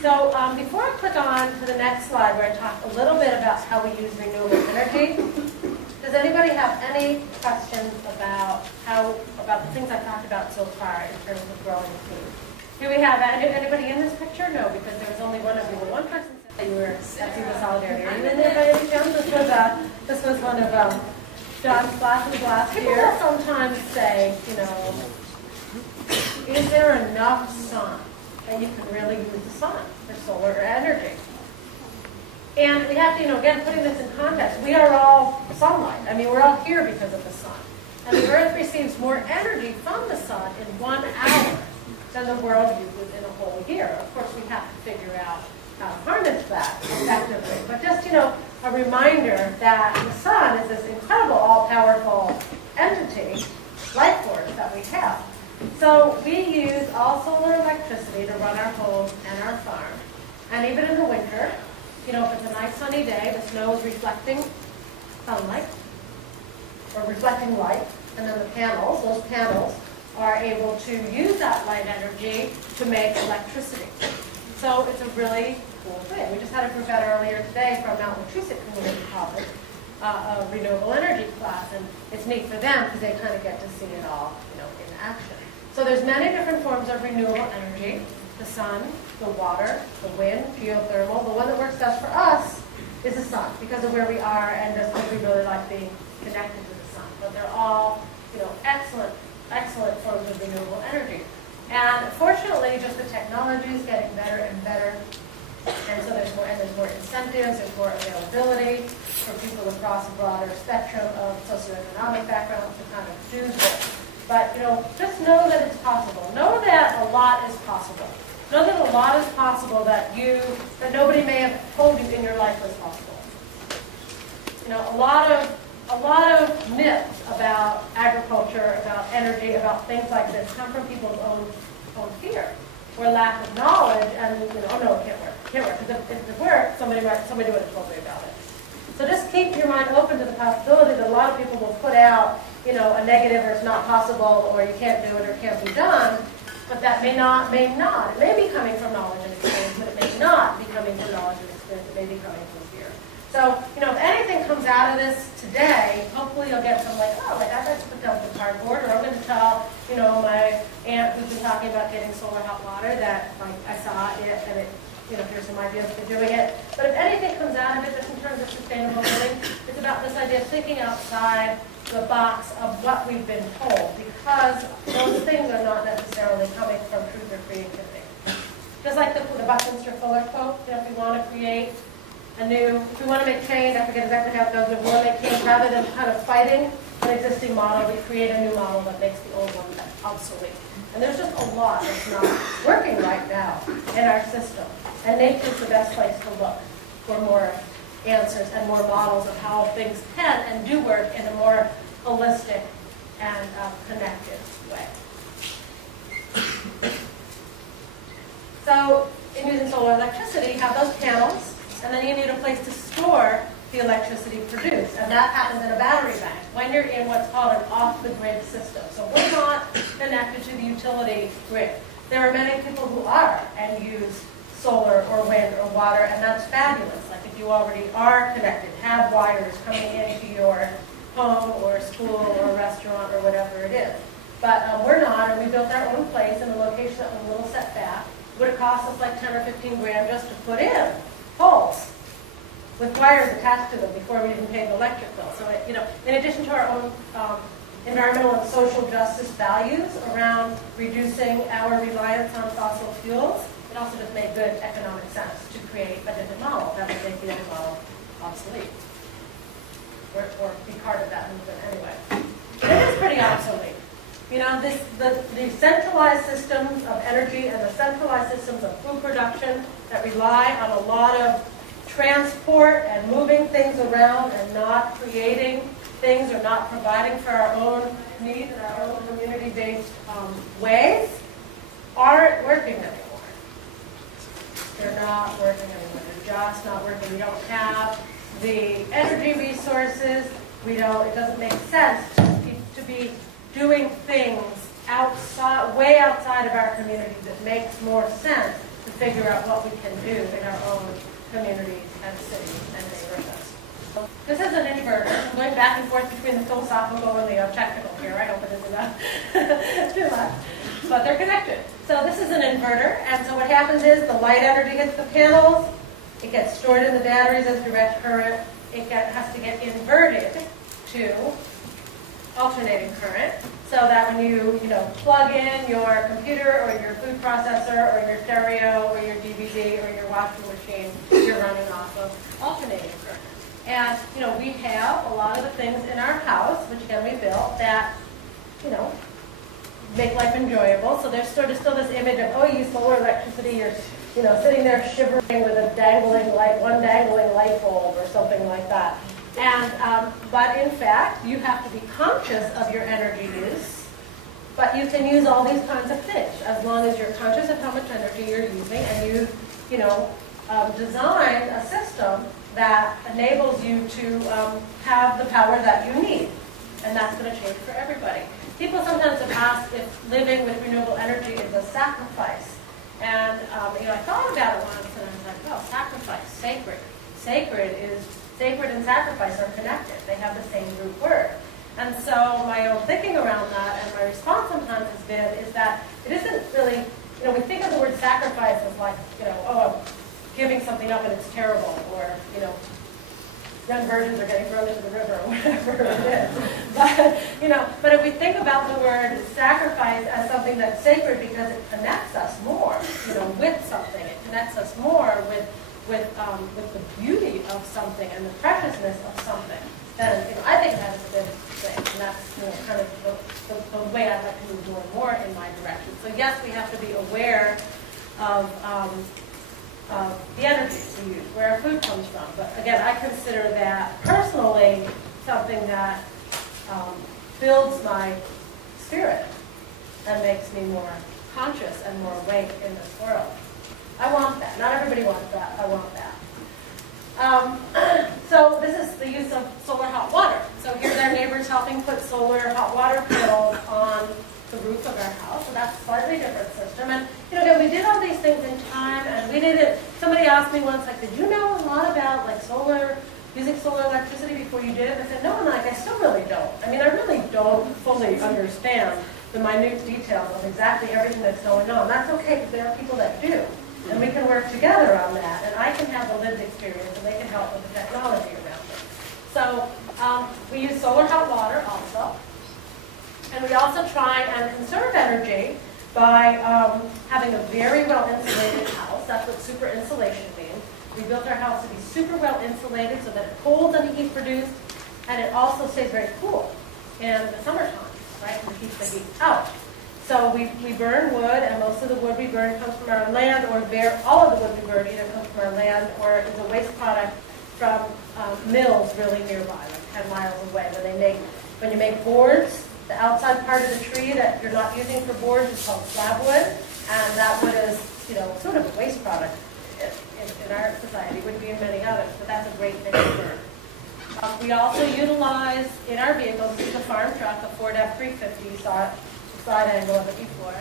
So before I click on to the next slide where I talk a little bit about how we use renewable energy, does anybody have any questions about the things I've talked about so far in terms of growing food? Do we have anybody in this picture? No, because there was only one of you. One person said that you were at the Solidarity. Are you in there by any chance? This was one of John's classes last year. People sometimes say, is there enough sun that you can really use the sun for solar energy? And we have to, again, putting this in context, we are all sunlight. I mean, we're all here because of the sun. And the Earth receives more energy from the sun in 1 hour than the world uses in a whole year. Of course, we have to figure out how to harness that effectively. But just, a reminder that the sun is this incredible, all-powerful entity, life force that we have. So we use all solar electricity to run our homes and our farm. And even in the winter, if it's a nice sunny day, the snow is reflecting sunlight, or reflecting light, and then those panels are able to use that light energy to make electricity. So it's a really cool thing. We just had a group out earlier today from Mount Wachusett Community College, a renewable energy class, and it's neat for them because they kind of get to see it all, in action. So there's many different forms of renewable energy: the sun, the water, the wind, geothermal. The one that works best for us is the sun because of where we are and just because we really like being connected to the sun. But they're all, excellent forms of renewable energy. And fortunately, just the technology is getting better and better. And so there's more incentives, there's more availability for people across a broader spectrum of socioeconomic backgrounds to kind of do this. But just know that it's possible. Know that a lot is possible. Know that a lot is possible that nobody may have told you in your life was possible. A lot of myths about agriculture, about energy, about things like this come from people's own fear or lack of knowledge, and oh no, it can't work. It can't work. Because if it worked, somebody would have told me about it. So just keep your mind open to the possibility that a lot of people will put out, a negative or it's not possible or you can't do it or can't be done, but that may not. It may be coming from knowledge and experience, but it may not be coming from knowledge and experience. It may be coming from fear. So, if anything comes out of this today, hopefully you'll get some I just put down some cardboard, or I'm going to tell, my aunt who's been talking about getting solar hot water that, I saw it and it, here's some ideas for doing it. But if anything comes out of it, just in terms of sustainable living, it's about this idea of thinking outside the box of what we've been told, because those things are not necessarily coming from truth or creativity. Just like the Buckminster Fuller quote, if we want to create if we want to make change, I forget exactly how it goes, but we want to make change rather than kind of fighting an existing model, we create a new model that makes the old one obsolete. And there's just a lot that's not working right now in our system. And nature's the best place to look for more answers and more models of how things can and do work in a more holistic and connected way. So in using solar electricity, you have those panels, and then you need a place to store the electricity produced, and that happens in a battery bank when you're in what's called an off-the-grid system. So we're not connected to the utility grid. There are many people who are and use solar or wind or water, and that's fabulous. Like if you already are connected, have wires coming into your home or school or restaurant or whatever it is. But we're not, and we built our own place in a location that was a little set back. It would have cost us like 10 or 15 grand just to put in poles with wires attached to them before we even paid the electric bill. So, in addition to our own environmental and social justice values around reducing our reliance on fossil fuels, it also just made good economic sense to create a different model that would make the other model obsolete, or be part of that movement anyway. But it is pretty obsolete. The centralized systems of energy and the centralized systems of food production that rely on a lot of transport and moving things around and not creating things or not providing for our own needs and our own community-based ways aren't working anymore. They're not working anymore. They're just not working. We don't have the energy resources. It doesn't make sense to be doing things way outside of our communities. It makes more sense to figure out what we can do in our own communities and cities and neighborhoods. This is an inverter. I'm going back and forth between the philosophical and the technical here. I hope it isn't too much. But they're connected. So this is an inverter, and so what happens is the light energy hits the panels, it gets stored in the batteries as direct current, has to get inverted to alternating current, so that when you plug in your computer or your food processor or your stereo or your DVD or your washing machine, you're running off of alternating current. And we have a lot of the things in our house, which can be built, that make life enjoyable. So there's sort of still this image of, oh, you use solar electricity, you're sitting there shivering with one dangling light bulb or something like that. And but in fact, you have to be conscious of your energy use. But you can use all these kinds of things as long as you're conscious of how much energy you're using, and you design a system that enables you to have the power that you need. And that's going to change for everybody. People sometimes have asked if living with renewable energy is a sacrifice. And I thought about it once, and I was like, oh, sacrifice, sacred. Sacred and sacrifice are connected. They have the same root word. And so my own thinking around that, and my response sometimes has been, is that it isn't really, we think of the word sacrifice as like, oh, I'm giving something up and it's terrible, or, young virgins are getting thrown into the river, or whatever it is. But if we think about the word sacrifice as something that's sacred because it connects us more, with something, it connects us more with the beauty of something and the preciousness of something, then I think that is a good thing, and that's kind of the way I'd like to move more and more in my direction. So yes, we have to be aware of the energy we use, where our food comes from. But again, I consider that personally something that builds my spirit and makes me more conscious and more awake in this world. I want that. Not everybody wants that. I want that. So this is the use of solar hot water. So here's our neighbors helping put solar hot water panels on the roof of our house. So that's a slightly different system. And again, we did all these things in time, and we did it. Somebody asked me once, like, did you know a lot about using solar electricity before you did it? And I said, no, and I still really don't. I mean, I really don't fully understand the minute details of exactly everything that's going on. That's okay, because there are people that do. And we can work together on that, and I can have the lived experience, and they can help with the technology around it. So we use solar hot water also, and we also try and conserve energy by having a very well-insulated house. That's what super insulation means. We built our house to be super well-insulated so that it holds any heat produced, and it also stays very cool in the summertime, right, to keep the heat out. So we burn wood, and most of the wood we burn comes from our land, or all of the wood we burn either comes from our land or is a waste product from mills really nearby, like 10 miles away. When you make boards, the outside part of the tree that you're not using for boards is called slab wood, and that wood is sort of a waste product in our society. Wouldn't be in many others, but that's a great thing to burn. We also utilize in our vehicles, this is a farm truck, a Ford F-350, you saw it. Side angle of it before.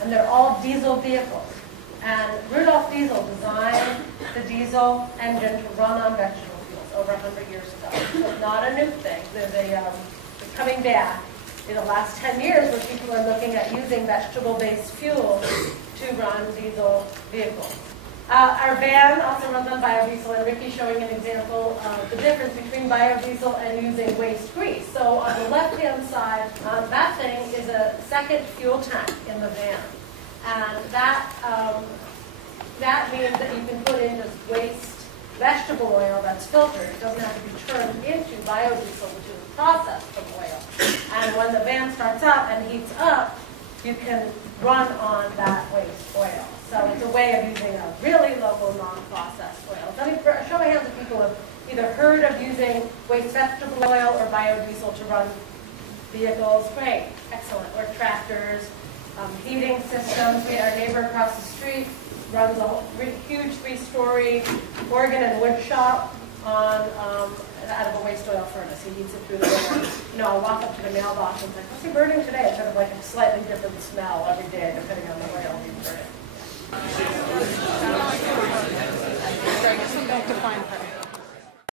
And they're all diesel vehicles. And Rudolf Diesel designed the diesel engine to run on vegetable fuels over 100 years ago. So it's not a new thing. It's coming back in the last 10 years where people are looking at using vegetable-based fuel to run diesel vehicles. Our van also runs on biodiesel, and Ricky's showing an example of the difference between biodiesel and using waste grease. So on the left-hand side, that thing is a second fuel tank in the van. And that means that you can put in just waste vegetable oil that's filtered. It doesn't have to be turned into biodiesel, which is processed from oil. And when the van starts up and heats up, you can run on that waste oil. So it's a way of using a really local, non-processed oil. Let me show my hands if people have either heard of using waste vegetable oil or biodiesel to run vehicles. Great, excellent. Or tractors, heating systems. Our neighbor across the street runs a huge 3-story organ and wood shop out of a waste oil furnace. He heats it through the window. I'll walk up to the mailbox and say, what's he burning today? It's sort of like a slightly different smell every day depending on the oil he's burning.